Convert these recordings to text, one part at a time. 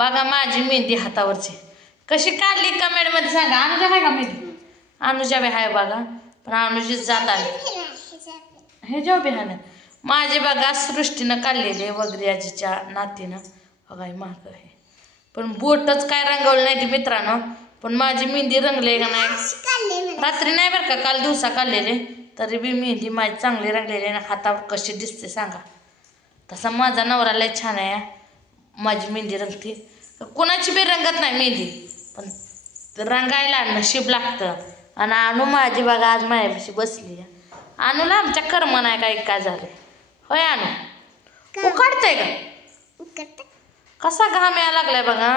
बघा माझी मेहंदी हातावरची कशी काढली कमेंटमध्ये सांगा. अनुजा आहे का मेहंदी? अनुजा बी आहे बघा, पण अनुजीच जात आली हे जेव्हा बिहान माझी बघा सृष्टीनं काढलेले वगैरे आजीच्या नातीनं बघा महाग आहे. पण बोटच काय रंगवलं नाही ते मित्रांनो. पण माझी मेहंदी रंगले का नाही रात्री नाही बरं का, काल दिवसा काढलेले तरी बी मेहंदी माझी चांगली रंगलेली आणि हातावर कशी दिसते सांगा. तसा माझा नवरा लय छान आहे. माझी मेहंदी रंगते, कोणाची बी रंगत नाही मेहंदी, पण रंगायला नशीब लागतं. आणि आणू माझी बघा आज माझ्यापाशी बसली आहे. आणूला आमच्या कर्म नाही काय काय झालं होय. आणू उकाडतंय का? कसा घाम यायला लागलाय बघा,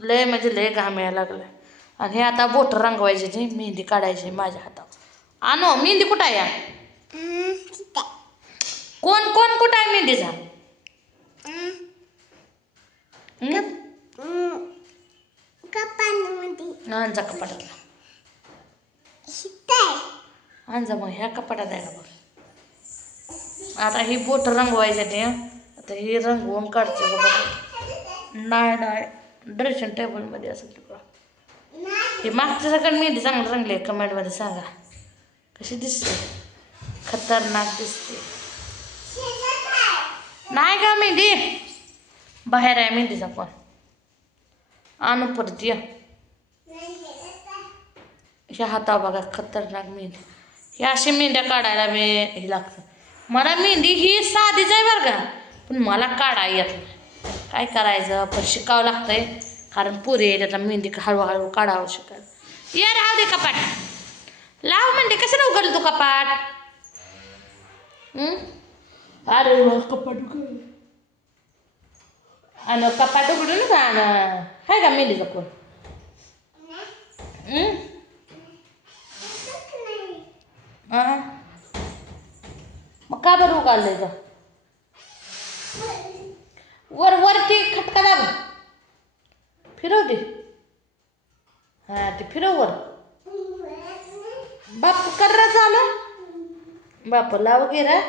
लय म्हणजे लय घाम यायला लागलाय. आणि हे आता बोट रंगवायचे ते मेहंदी काढायची माझ्या हातावर. आणू मेहंदी कुठं आहे या? कोण कोण कुठं आहे मेहंदीचा? आणजा कपाटातला आणजा मग ह्या कपाटात आहे का बघ. आता ही बोट रंगवायचे ते आता ही रंगवून काढते बघा. नाही नाही ड्रेसिंग टेबलमध्ये असं तुला हे मागचं सगळं मेहंदी चांगलं रंगले. कमेंटमध्ये सांगा कशी दिसते. खतरनाक दिसते नाही का मेहंदी? बाहेर आहे मेहंदीचा पण. आणू परत या ह्या हातावर बघा खतरनाक मेहंदी. ही अशी मेहंद्या काढायला मी हे लागतं. मला मेहंदी ही साधीच आहे बरं का, पण मला काढा येत नाही. काय करायचं पण शिकावं लागतंय, कारण पुरी आहे त्याला मेहंदी हळूहळू काढावं शिकायला. या राहू दे कपाट लाव म्हणते कशाला उघडलं तू कपाट? अरे कपाट उघड आणि कपाट उघडून का आहे का मेहंदीचा कोण? मग का बरं उघडलंय का? वर वरती खटका दाब फिरव दे. हा ते फिरव वर. बाप कर्रा झालं बाप लाव गेला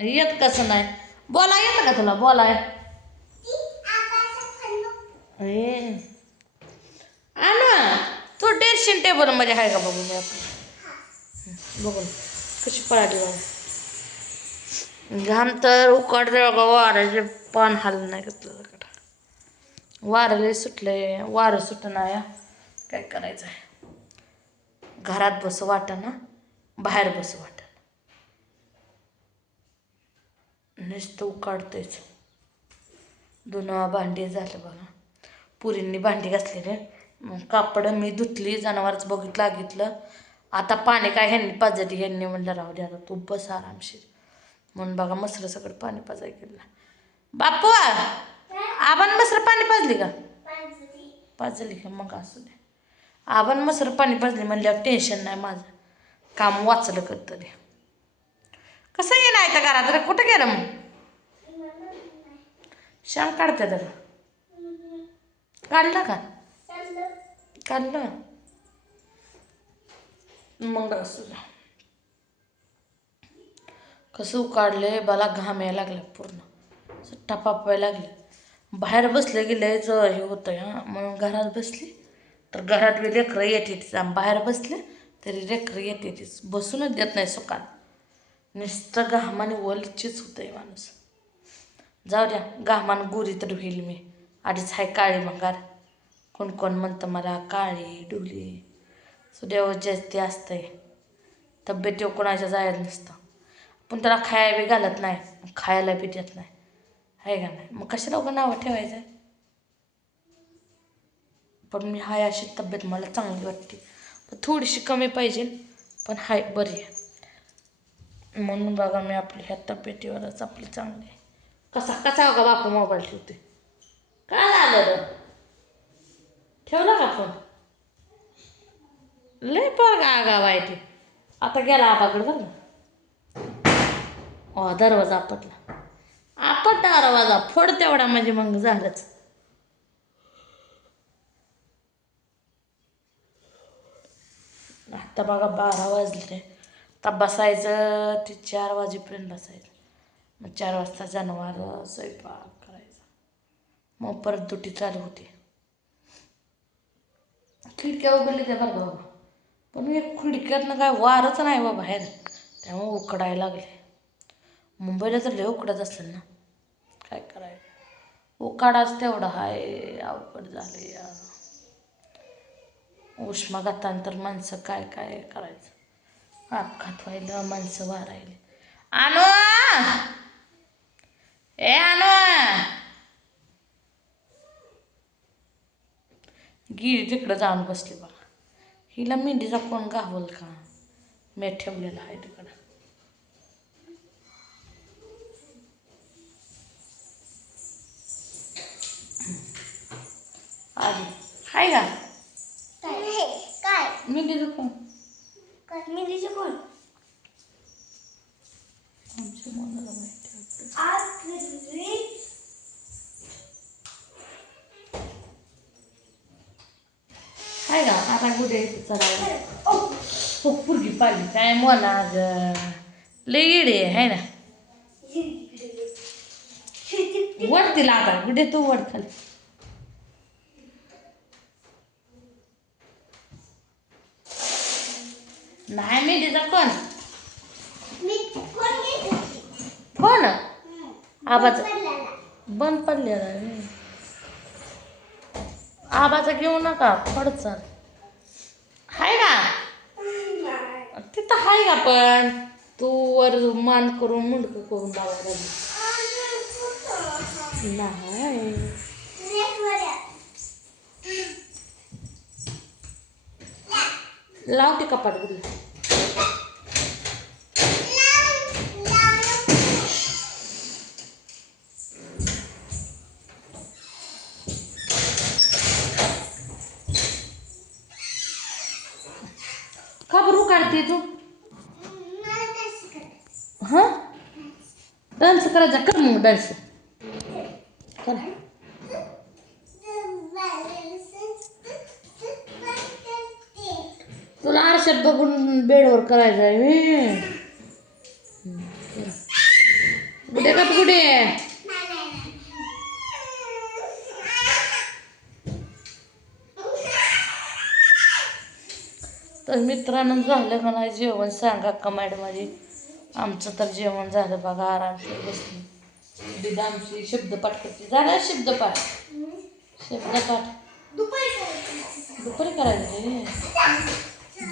येत कसं नाही. बोला येतं का तुला बोलाय? आणा तू ड्रेसिंग टेबलमध्ये आहे का बघून मी आपलं बघून कशी पळाली बघा. घाम तर उकडले बघा. वाऱ्याचे पान हाल नाही घेतलं. वारं लय सुटलंय, वारं सुटं नाही काय करायचं आहे. घरात बसू वाटना बाहेर बसू वाटना नुसतं उकाडतंयच. धुणं भांडी झालं बघा. पुरींनी भांडी घासलेले मग कापड मी धुतली जनावरच बघितलं. आता पाणी काय ह्यांनी पाजली ह्यांनी म्हणलं राहू दे आता तू बस आरामशीर म्हणून बघा मसरं सगळं पाणी पाजाय केलं. बापू आबान मसरं पाणी पाजली का? पाजली का? मग असू दे. आबान मसरं पाणी पाजली म्हणल्यावर टेन्शन नाही माझं, काम वाचलं कधी तरी. कसं ये नाही तर घरात रे कुठं गेलं मग? शाम काढते तर काढलं का? काढलं मग असू दे. कसं काढले मला घाम यायला लागलं पूर्ण टपापायला लागले. बाहेर बसले गेले जर हे होतं हां म्हणून घरात बसली तर घरात बी लेकरं येतेच. बाहेर बसले तरी लेकरं येतेच. बसूनच देत नाही सुकान नुसतं घामाने वलचीच होतं आहे माणूस. जाऊ द्या घामान गोरी तर होईल मी. आधीच हाय काळी मगार. कोण कोण म्हणतं मला काळी डुली सुद्या जास्ती असतंय. तब्येतीवर कोणाच्या जायला नसतं पण त्याला खायला बी घालत नाही खायला बी देत नाही आहे का नाही. मग कशाला उगा नावं ठेवायचं आहे. पण मी हाय अशी तब्येत मला चांगली वाटते, पण थोडीशी कमी पाहिजे पण हाय बरी आहे. म्हणून बघा मी आपली ह्या तब्येतीवरच आपली चांगली आहे. कसा कसा बघा बापू मोबाईल ठेवते. काय झालं ठेवला का फोन? लय पोरगा आगाव आहे ते. आता गेला आबाकडे बघ ना. दरवाजा आपटला. आपट दरवाजा फोड तेवढा म्हणजे मग झालंच. आता बघा 12 वाजले. आता बसायचं ते 4 वाजेपर्यंत बसायचं. मग 4 वाजता जनावर स्वयंपाक करायचा. मग परत दुटी चालू होती. खिडक्या उघडल्या त्या बरं बाबा, पण एक खिडक्यातनं काय वारच नाही बाबा बाहेर, त्यामुळे उकडायला लागले. मुंबईला तर लय उकडत असेल ना, काय करायचं. उकाडाच तेवढा हाय, अवघड झाले या उष्माघातानंतर. माणसं काय काय करायचं, अपघात व्हायला, माणसं वारायले. आणू ए आणू गिरी तिकडं जाऊन बसली बघा. हिला मेंढीचा कोण गावल का, मी ठेवलेला आहे तिकडं. आधी हाय का मेंढीचं कोण, मेंढीचं कोण आमच्या मनाला माहिती हाय का. आता कुठे चढायला हो पुरगी पाहिली काय मोना ग, लय येडे आहे ना. वड तिला आता कुठे तू वड खाली. नाही मी तिचा कोण फोन आबाचा बंद पडलेला आहे. आबाचा घेऊ नका पडचाल. हाय का तिथं हाय का, पण तू वर मान करून मुंडकं करून लावायला नाही. लावते कपाट गुडी. खबरू काढते तू हा, डान्स करायचा कर मग डान्स करा. तुला आरशात बघून बेडवर करायचं आहे गुडे का गुडे. तर मित्रांनो झालं का नाही जेवण सांगा कमेंटमध्ये. आमचं तर जेवण झालं बघा, आरामशीर बसली. दिदा आमची शब्दपाठ करते. झालं शब्दपाठ, शब्दपाठ दुपारी करायचं.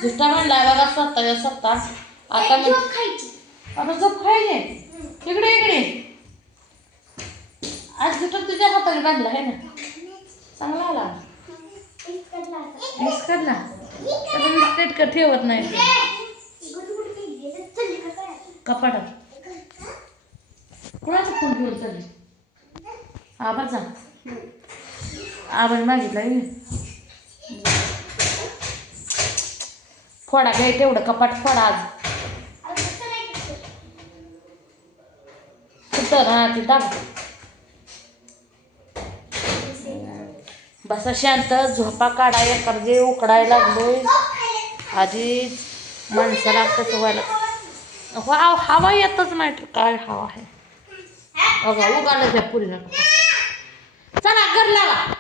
जुटा म्हणलाय बघा स्वतःच्या स्वतः. आता आता झोप खायचे इकडे इकडे. आज जुटा तुझ्या हाताने बांधला आहे ना, चांगला आला मिसकडला. त्याला नीट का ठेवत नाही कपाटात. कुणाचा फोन घेऊन चालली आबाचा, आबाने मागितला फोडा घ्याय तेवढं कपाट फोडा आज कुठं. हा ते दाब बसा शांत, झोपा काढा. एखादे उकडायला लागलोय आधीच माणसाला कसं व्हायला. हवा येतच नाही तर काय हवा आहे बघा. उगाला त्या पुरीला चला घर लावा.